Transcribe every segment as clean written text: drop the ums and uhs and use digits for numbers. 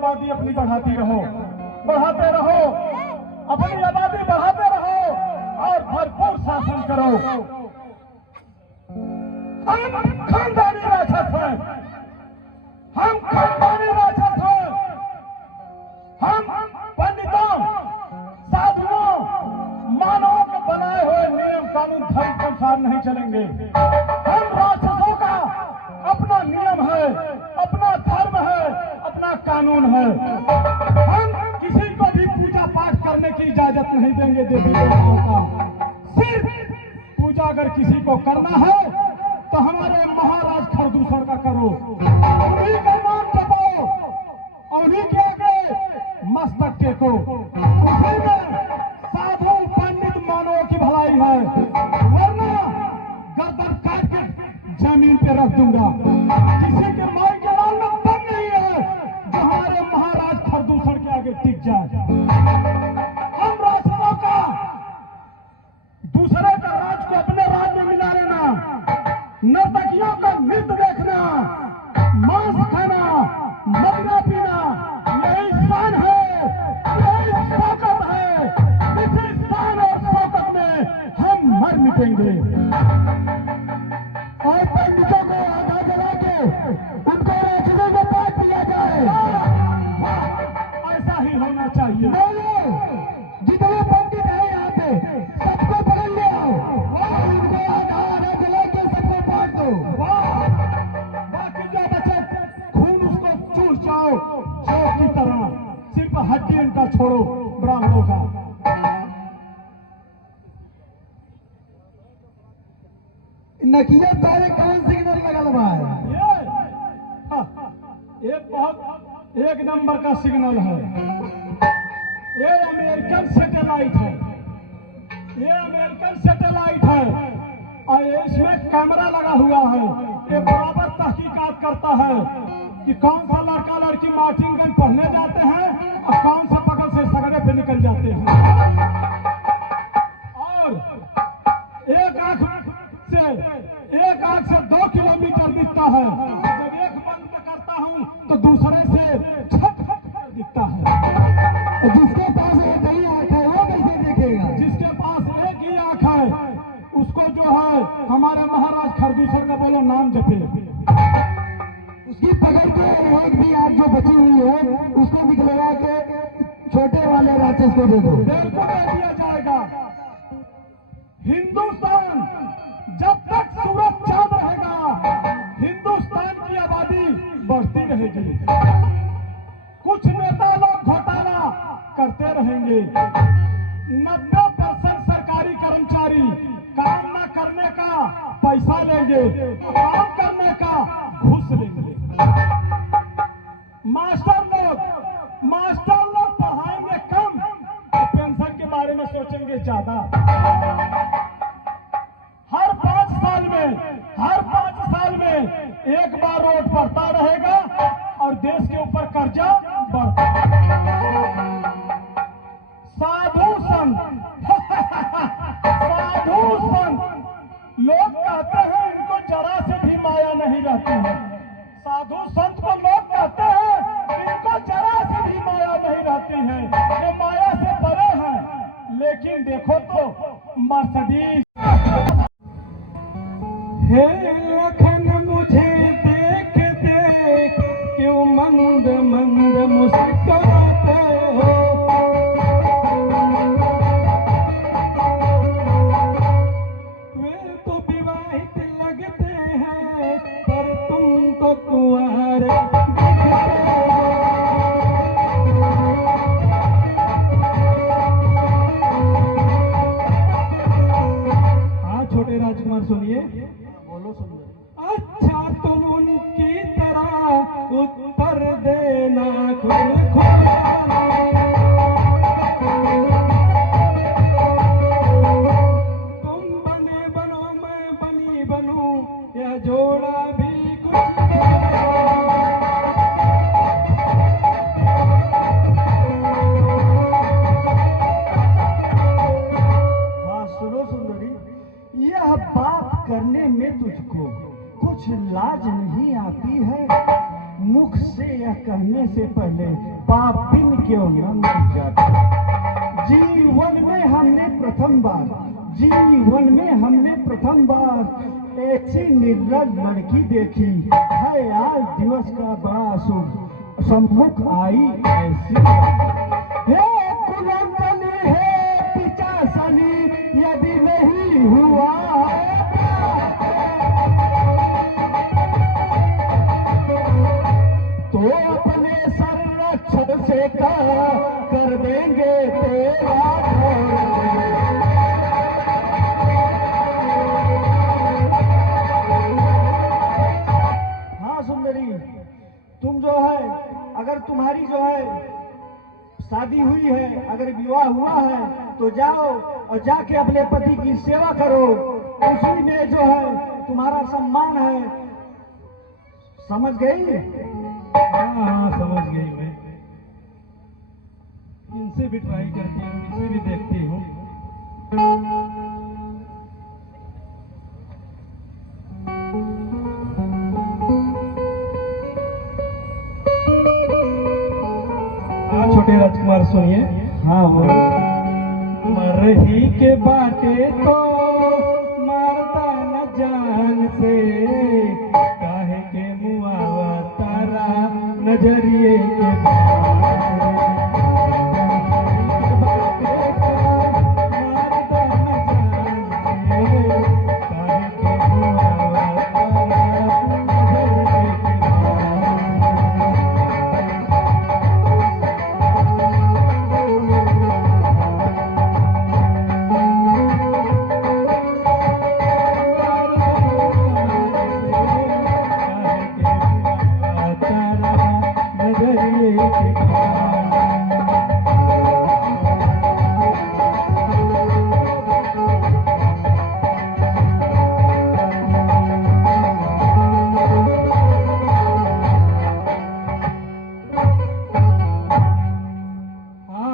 आबादी अपनी बढ़ाते रहो, अपनी आबादी बढ़ाते रहो और भरपूर शासन करो। हम खानदानी राक्षस हैं, हम खानदानी राक्षस हैं। हम पंडितों, साधुओं, मानवों के बनाए हुए नियम कानून धर्म के अनुसार नहीं चलेंगे। हम राक्षसों का अपना नियम है, अपना धर्म है, अपना कानून है। हम किसी को भी पूजा पाठ करने की इजाजत नहीं देंगे देवी देवताओं का। सिर्फ पूजा अगर किसी को करना है तो हमारे महाराज खरदूसर का करो, उन्हीं का नाम जपो, उन्हीं के आगे मस्तक टेको। उसी में साधु पंडित मानवों की भलाई है, वरना गर्दन काट के जमीन पे रख दूंगा। किसी के माई के लाल में दम नहीं है जो हमारे महाराज खरदूसर के आगे टिक जाए। हम राष्ट्रों का दूसरे का राज को अपने राज में मिला लेना, नर्तकियों का नृत्य देखना, मांस खाना, मदना पीना, यही शान है, यही शौकत है। इसी शान और शौकत में हम मर मिटेंगे। और पंडितों को आधा जला के उनको राक्षसों को पाठ दिया जाए। ऐसा ही होना चाहिए। जितने पंडित हैं यहाँ पे सबको पकड़ ले आओ और उनको आधा जला के सबको बांट दो। बाकी जो बचे खून उसको चूस जाओ जौ की तरह, सिर्फ हड्डी उनका छोड़ो ब्राह्मणों का। नकिया तारे कौन सिग्नल लगा लगा है? ये बहुत एक नंबर का सिग्नल है। ये अमेरिकन सैटेलाइट है, ये अमेरिकन सैटेलाइट है और इसमें कैमरा लगा हुआ है। ये बराबर तहकीकात करता है कि कौन सा लड़का लड़की मार्टिनगंज पढ़ने जाते हैं और कौन सा बगल से सगड़े पे निकल जाते हैं। और एक आंख से 2 किलोमीटर दिखता है। जब एक बंद करता हूँ तो दूसरे से 6 दिखता है। जिसके पास एक ही आंख है वो कैसे देखेगा? जिसके पास एक ही आंख है उसको जो है हमारे महाराज खरदूसर का बोलो नाम जपे। उसकी पकड़ के एक भी आंख जो बची हुई है उसको निकलवा के छोटे वाले राक्षस को दे दो। बिल्कुल दे दिया जाएगा। हिंदुस्तान जब तक सूरज चांद रहेगा, हिंदुस्तान की आबादी बढ़ती रहेगी। कुछ नेता लोग घोटाला करते रहेंगे। 90% सरकारी कर्मचारी काम न करने का पैसा लेंगे, काम करने का घूस लेंगे। मास्टर लोग पढ़ाएंगे कम, पेंशन के बारे में सोचेंगे ज्यादा। हर 5 साल में एक बार रोड बढ़ता रहेगा और देश के ऊपर कर्जा बढ़ता रहेगा। साधु संत लोग कहते हैं इनको जरा से भी माया नहीं रहती है। साधु संत को लोग कहते हैं इनको जरा से भी माया नहीं रहती है, ये माया से परे हैं। लेकिन देखो तो मर्सिडीज। हे लखन मुझे देख देख क्यों मंद मंद मुस्कुराते हो? वे तो विवाहित लगते हैं पर तुम तो कुंवारे दिखते हो। हाँ छोटे राजकुमार सुनिए। बोलो सुंदर। अच्छा तुम उनकी तरह उत्तर देना खुद खुद। तुम बने बनो मैं बनी बनूं, यह जोड़ा भी कुछ हाँ सुनो सुंदरी, यह बात करने में तुझको कुछ लाज नहीं आती है? मुख तुमसे यह कहने से पहले पाप बिन क्यों न मर जाता। जीवन में हमने प्रथम बार ऐसी निर्लज लड़की देखी है। आज दिवस का बड़ा शुभ सम्मुख आई ऐसी कुलंदनी है पिचासनी यदि नहीं हुआ तो अपने संरक्षण से कर देंगे तेरा। हाँ सुंदरी, तुम जो है अगर तुम्हारी जो है शादी हुई है, अगर विवाह हुआ है तो जाओ और जाके अपने पति की सेवा करो। उसी में जो है तुम्हारा सम्मान है। समझ गई? हाँ समझ गई मैं। इनसे भी ट्राई करती हूँ, इसे भी देखती हूँ। हाँ छोटे राजकुमार सुनिए। हाँ बोलो। मरही के बाटे तो मारता न जान से, काहे के मुआवा तारा नजरिए के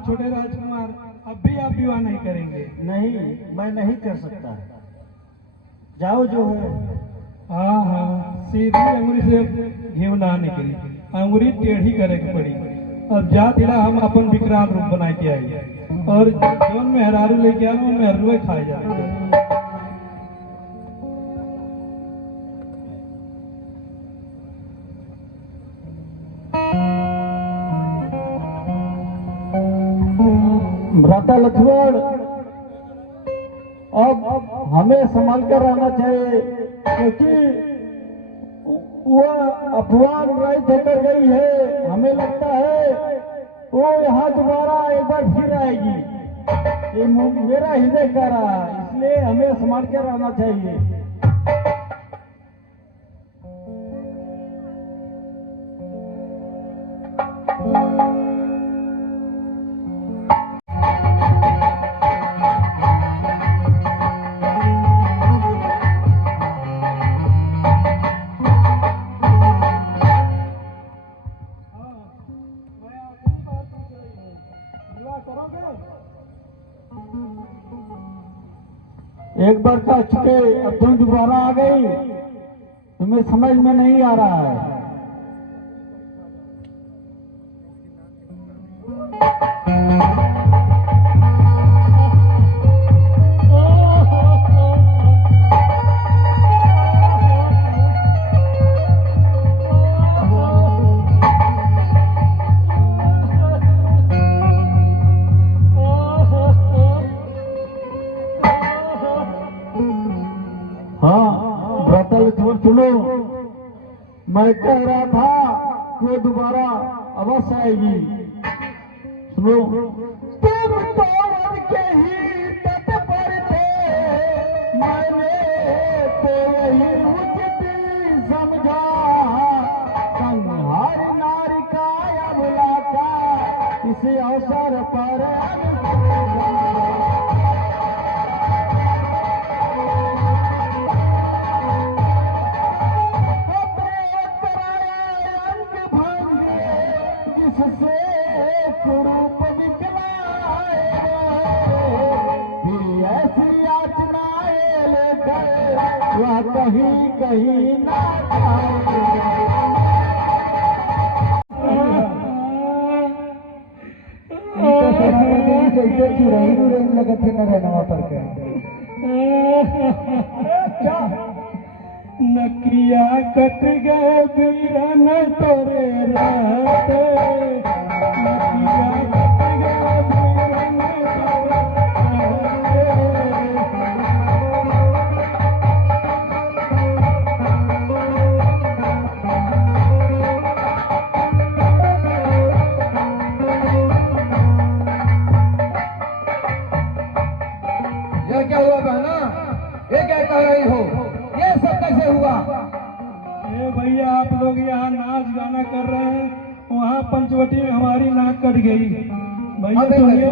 छोटे राजकुमार, अब भी आप विवाह नहीं करेंगे? नहीं, मैं नहीं कर सकता। जाओ जो है। हाँ हाँ, सीधी अंगुरी से घेव ना निकली, अंगुरी टेढ़ी करे के पड़ी। अब जा तिला हम अपन विकराल रूप बना के आई और जौन मेहरारू लेके आए वो मेहरुए खाए जाए। भ्राता लक्ष्मण, अब हमें संभाल कर रहना चाहिए, क्योंकि वह अफवाह राइट होकर गई है। हमें लगता है वो यहाँ दोबारा एक बार फिर आएगी। ये मेरा हृदय कह रहा है, इसलिए हमें संभाल कर रहना चाहिए। एक बार कह चुके, अब तुम दोबारा आ गई, तुम्हें समझ में नहीं आ रहा है। सुनो, मैं कह रहा था कि वो दोबारा अवश्य आएगी। सुनो, तुम तो वन के ही तट पर थे, मैंने तो यही उचित समझा। संहार नारी का अबला का किसी अवसर पर कुरूप निकला ऐसी याचनाएं लेकर वह कहीं कहीं ना कैसे चुरई उड़न लगत है नगनवा पर के क्या नकिया कट गए बीरन तोरे रहते नकिया कट गए बीरन तोरे ये क्या हुआ बहना? ये क्या कह रही हो? ये सब कैसे हुआ? ए भैया आप लोग यहाँ नाच गाना कर रहे हैं वहाँ पंचवटी में हमारी नाक कट गई भैया सुनिए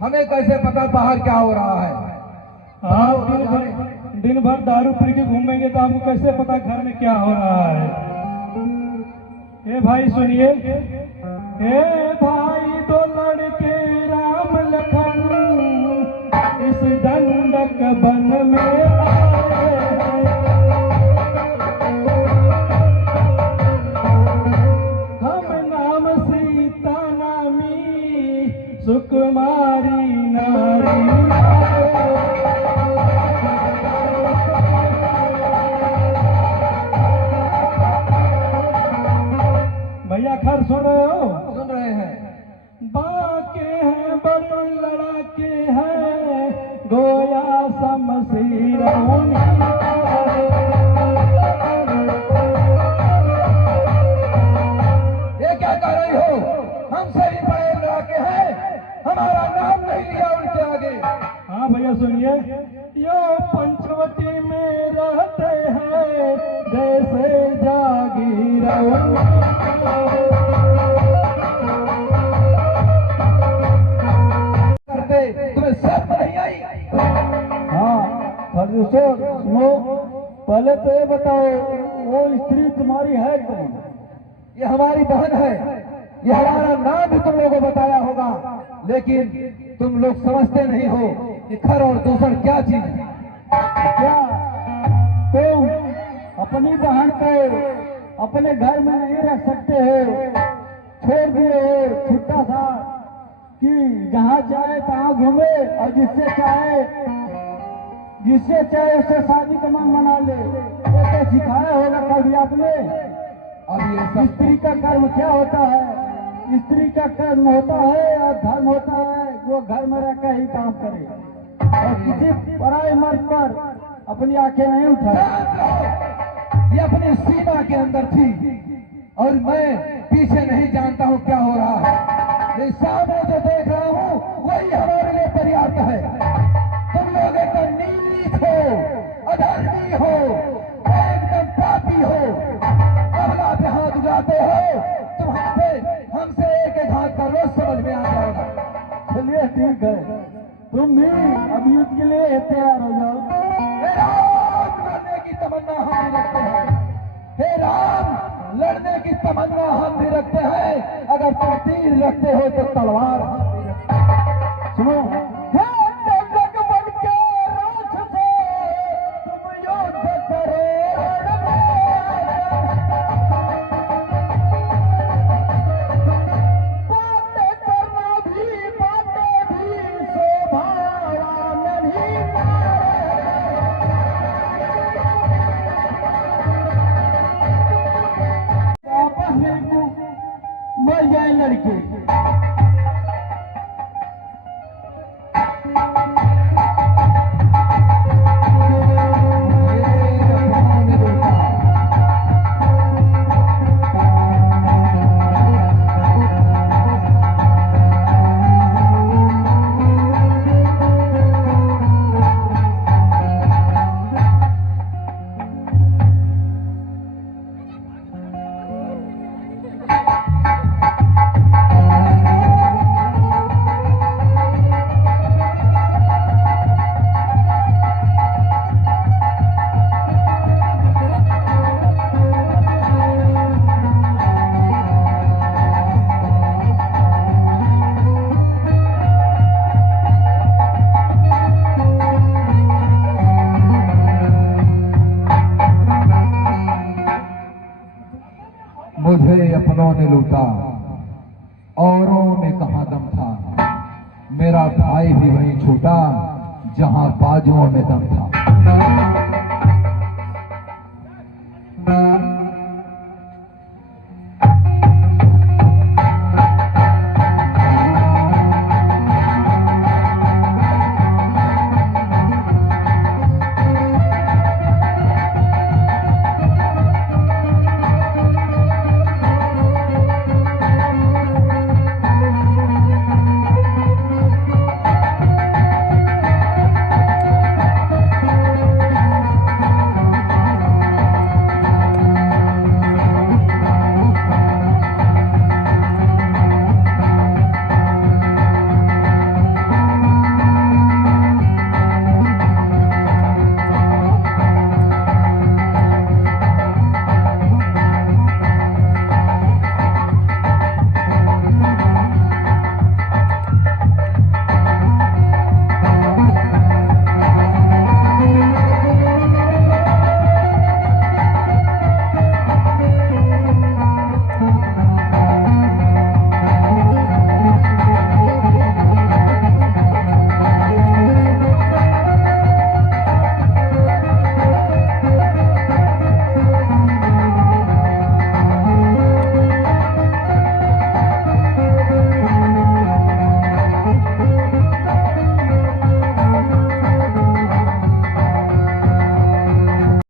हमें कैसे पता बाहर क्या हो रहा है? आप दिन भर दारू पी के घूमेंगे तो आपको कैसे पता घर में क्या हो रहा है। ए भाई सुनिए ए भाई दो लड़के राम लखन इस दंडक बन में आए हम नाम सीता नामी सुकुमारी नारी भैया खर सुन रहे हो? सुन रहे हैं। बाके हैं बड़े लड़ाके हैं गोया समसीर ये क्या कह रही हो? हमसे भी बड़े लड़के हैं, हमारा नाम नहीं लिया उनके आगे। हाँ भैया सुनिए यो पंचवटी में रहते हैं जैसे जागीर तुम्हें शर्म नहीं आई? हाँ प्रदूषण सुनो पहले तो ये बताओ वो स्त्री तुम्हारी है कौन? ये हमारी बहन है, ये हमारा नाम भी तुम लोगों को बताया होगा, लेकिन तुम लोग समझते नहीं हो कि खर और दूषण क्या चीज है। क्या तुम अपनी बहन को अपने घर में नहीं रख सकते हो? छोड़ दिए हो छुट्टा सा कि जहाँ चाहे तहाँ घूमे और जिससे चाहे उससे शादी का मन मना ले। ये तो सिखाया होगा कभी आपने। अब ये सब स्त्री का कर्म क्या होता है? स्त्री का कर्म होता है और धर्म होता है वो घर में रहकर ही काम करे और किसी पराये मर्द पर अपनी आंखें नहीं उठाए। शांत रहो। ये अपनी सीमा के अंदर थी और मैं पीछे नहीं जानता हूँ क्या हो रहा है। ये सामने जो देख रहा हूँ वही हमारे लिए पर्याप्त है। तुम लोग एकदम नीच हो, अधर्मी हो, एकदम पापी हो, अबला पे हाथ उठाते हो। तुम हमसे एक एक हाथ कर लो, समझ में आ जाएगा। चलिए ठीक है तुम भी अब युद्ध के लिए तैयार हो जाओ। हे राम, लड़ने की तमन्ना हम भी रखते हैं। हे राम, लड़ने की तमन्ना हम भी रखते हैं। अगर तुम तीर रखते हो तो तलवार हम भी रखते हैं। सुनो हे दंडक बनके राक्षसों, तुम युद्ध करो रण में। बातें करना भी शोभा नहीं वापस मर जाए लड़के। मेरा भाई भी वहीं छूटा जहां बाजुओं में दम था।